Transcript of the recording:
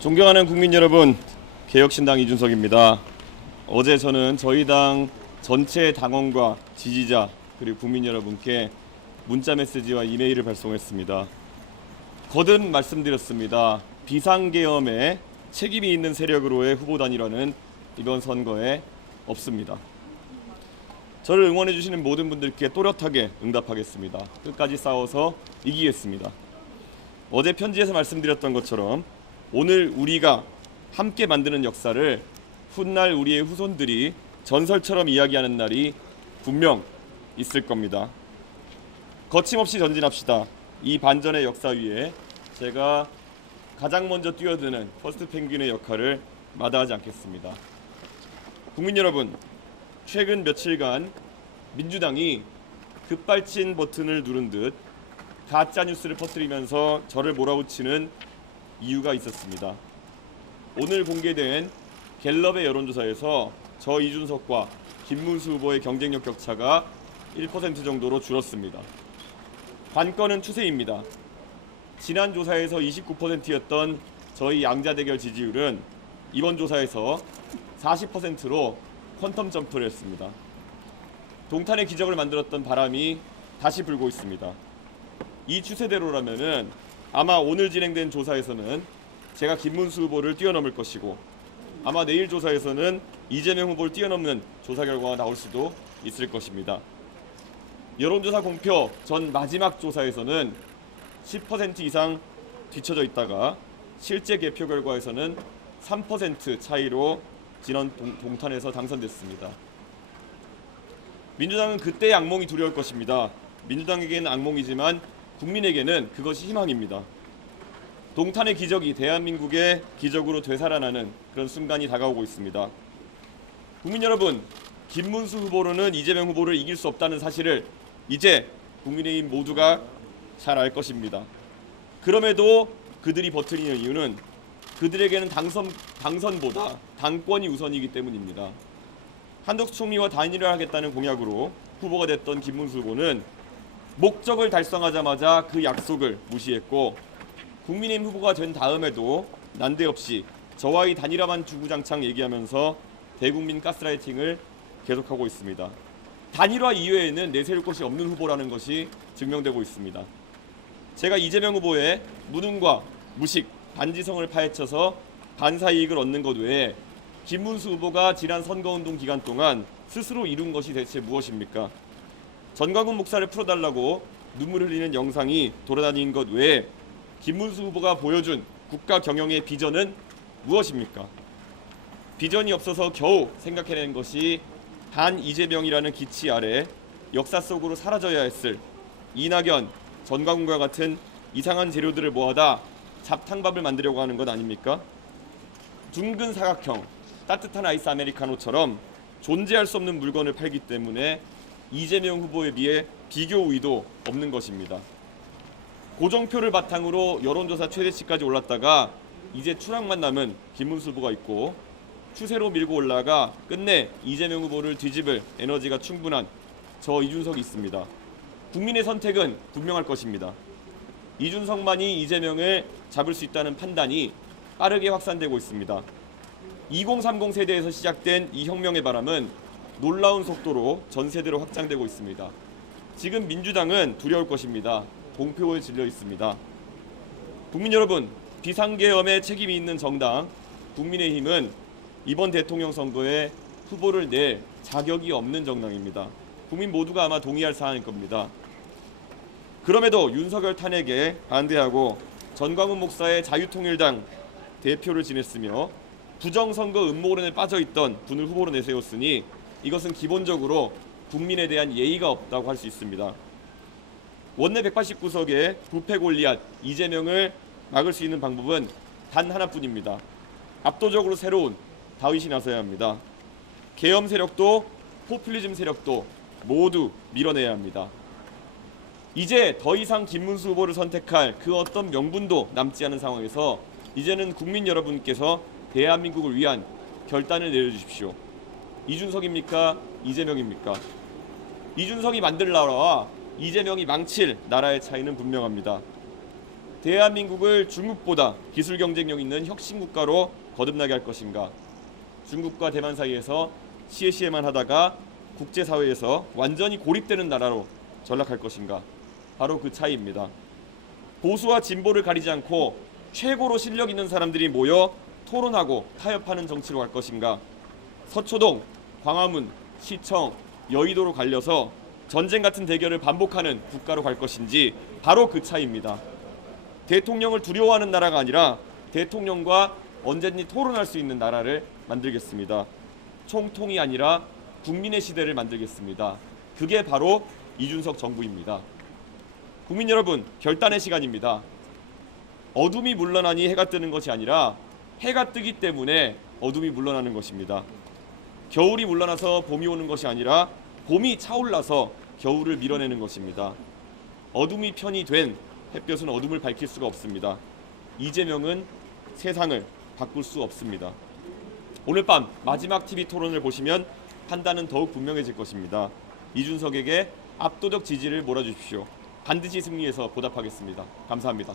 존경하는 국민 여러분, 개혁신당 이준석입니다. 어제 저는 저희 당 전체 당원과 지지자 그리고 국민 여러분께 문자 메시지와 이메일을 발송했습니다. 거듭 말씀드렸습니다. 비상계엄에 책임이 있는 세력으로의 후보 단일화는 이번 선거에 없습니다. 저를 응원해 주시는 모든 분들께 또렷하게 응답하겠습니다. 끝까지 싸워서 이기겠습니다. 어제 편지에서 말씀드렸던 것처럼 오늘 우리가 함께 만드는 역사를 훗날 우리의 후손들이 전설처럼 이야기하는 날이 분명 있을 겁니다. 거침없이 전진합시다. 이 반전의 역사 위에 제가 가장 먼저 뛰어드는 퍼스트 펭귄의 역할을 마다하지 않겠습니다. 국민 여러분, 최근 며칠간 민주당이 급발진 버튼을 누른 듯 가짜 뉴스를 퍼뜨리면서 저를 몰아붙이는 이유가 있었습니다. 오늘 공개된 갤럽의 여론조사에서 저 이준석과 김문수 후보의 경쟁력 격차가 1% 정도로 줄었습니다. 관건은 추세입니다. 지난 조사에서 29%였던 저희 양자 대결 지지율은 이번 조사에서 40%로 퀀텀 점프를 했습니다. 동탄의 기적을 만들었던 바람이 다시 불고 있습니다. 이 추세대로라면은 아마 오늘 진행된 조사에서는 제가 김문수 후보를 뛰어넘을 것이고 아마 내일 조사에서는 이재명 후보를 뛰어넘는 조사 결과가 나올 수도 있을 것입니다. 여론조사 공표 전 마지막 조사에서는 10% 이상 뒤쳐져 있다가 실제 개표 결과에서는 3% 차이로 지난 동탄에서 당선됐습니다. 민주당은 그때의 악몽이 두려울 것입니다. 민주당에게는 악몽이지만 국민에게는 그것이 희망입니다. 동탄의 기적이 대한민국의 기적으로 되살아나는 그런 순간이 다가오고 있습니다. 국민 여러분, 김문수 후보로는 이재명 후보를 이길 수 없다는 사실을 이제 국민의힘 모두가 잘 알 것입니다. 그럼에도 그들이 버티는 이유는 그들에게는 당선보다 당권이 우선이기 때문입니다. 한덕수 총리와 단일화를 하겠다는 공약으로 후보가 됐던 김문수 후보는 목적을 달성하자마자 그 약속을 무시했고 국민의힘 후보가 된 다음에도 난데없이 저와의 단일화만 주구장창 얘기하면서 대국민 가스라이팅을 계속하고 있습니다. 단일화 이외에는 내세울 것이 없는 후보라는 것이 증명되고 있습니다. 제가 이재명 후보의 무능과 무식, 반지성을 파헤쳐서 반사이익을 얻는 것 외에 김문수 후보가 지난 선거운동 기간 동안 스스로 이룬 것이 대체 무엇입니까? 전광훈 목사를 풀어달라고 눈물 흘리는 영상이 돌아다닌 것 외에 김문수 후보가 보여준 국가 경영의 비전은 무엇입니까? 비전이 없어서 겨우 생각해낸 것이 단 이재명이라는 기치 아래 역사 속으로 사라져야 했을 이낙연, 전광훈과 같은 이상한 재료들을 모아다 잡탕밥을 만들려고 하는 것 아닙니까? 둥근 사각형, 따뜻한 아이스 아메리카노처럼 존재할 수 없는 물건을 팔기 때문에 이재명 후보에 비해 비교 우위도 없는 것입니다. 고정표를 바탕으로 여론조사 최대치까지 올랐다가 이제 추락만 남은 김문수 후보가 있고 추세로 밀고 올라가 끝내 이재명 후보를 뒤집을 에너지가 충분한 저 이준석이 있습니다. 국민의 선택은 분명할 것입니다. 이준석만이 이재명을 잡을 수 있다는 판단이 빠르게 확산되고 있습니다. 2030 세대에서 시작된 이 혁명의 바람은 놀라운 속도로 전 세대로 확장되고 있습니다. 지금 민주당은 두려울 것입니다. 공표에 질려 있습니다. 국민 여러분, 비상계엄에 책임이 있는 정당 국민의힘은 이번 대통령 선거에 후보를 낼 자격이 없는 정당입니다. 국민 모두가 아마 동의할 사안일 겁니다. 그럼에도 윤석열 탄핵에 반대하고 전광훈 목사의 자유통일당 대표를 지냈으며 부정선거 음모론에 빠져있던 분을 후보로 내세웠으니 이것은 기본적으로 국민에 대한 예의가 없다고 할 수 있습니다. 원내 189석의 부패 골리앗 이재명을 막을 수 있는 방법은 단 하나뿐입니다. 압도적으로 새로운 다윗이 나서야 합니다. 계엄 세력도 포퓰리즘 세력도 모두 밀어내야 합니다. 이제 더 이상 김문수 후보를 선택할 그 어떤 명분도 남지 않은 상황에서 이제는 국민 여러분께서 대한민국을 위한 결단을 내려주십시오. 이준석입니까? 이재명입니까? 이준석이 만들 나라와 이재명이 망칠 나라의 차이는 분명합니다. 대한민국을 중국보다 기술 경쟁력 있는 혁신 국가로 거듭나게 할 것인가? 중국과 대만 사이에서 시에시에만 하다가 국제사회에서 완전히 고립되는 나라로 전락할 것인가? 바로 그 차이입니다. 보수와 진보를 가리지 않고 최고로 실력 있는 사람들이 모여 토론하고 타협하는 정치로 갈 것인가? 서초동, 광화문, 시청, 여의도로 갈려서 전쟁 같은 대결을 반복하는 국가로 갈 것인지 바로 그 차이입니다. 대통령을 두려워하는 나라가 아니라 대통령과 언제든지 토론할 수 있는 나라를 만들겠습니다. 총통이 아니라 국민의 시대를 만들겠습니다. 그게 바로 이준석 정부입니다. 국민 여러분, 결단의 시간입니다. 어둠이 물러나니 해가 뜨는 것이 아니라 해가 뜨기 때문에 어둠이 물러나는 것입니다. 겨울이 물러나서 봄이 오는 것이 아니라 봄이 차올라서 겨울을 밀어내는 것입니다. 어둠이 편이 된 햇볕은 어둠을 밝힐 수가 없습니다. 이재명은 세상을 바꿀 수 없습니다. 오늘 밤 마지막 TV 토론을 보시면 판단은 더욱 분명해질 것입니다. 이준석에게 압도적 지지를 몰아주십시오. 반드시 승리해서 보답하겠습니다. 감사합니다.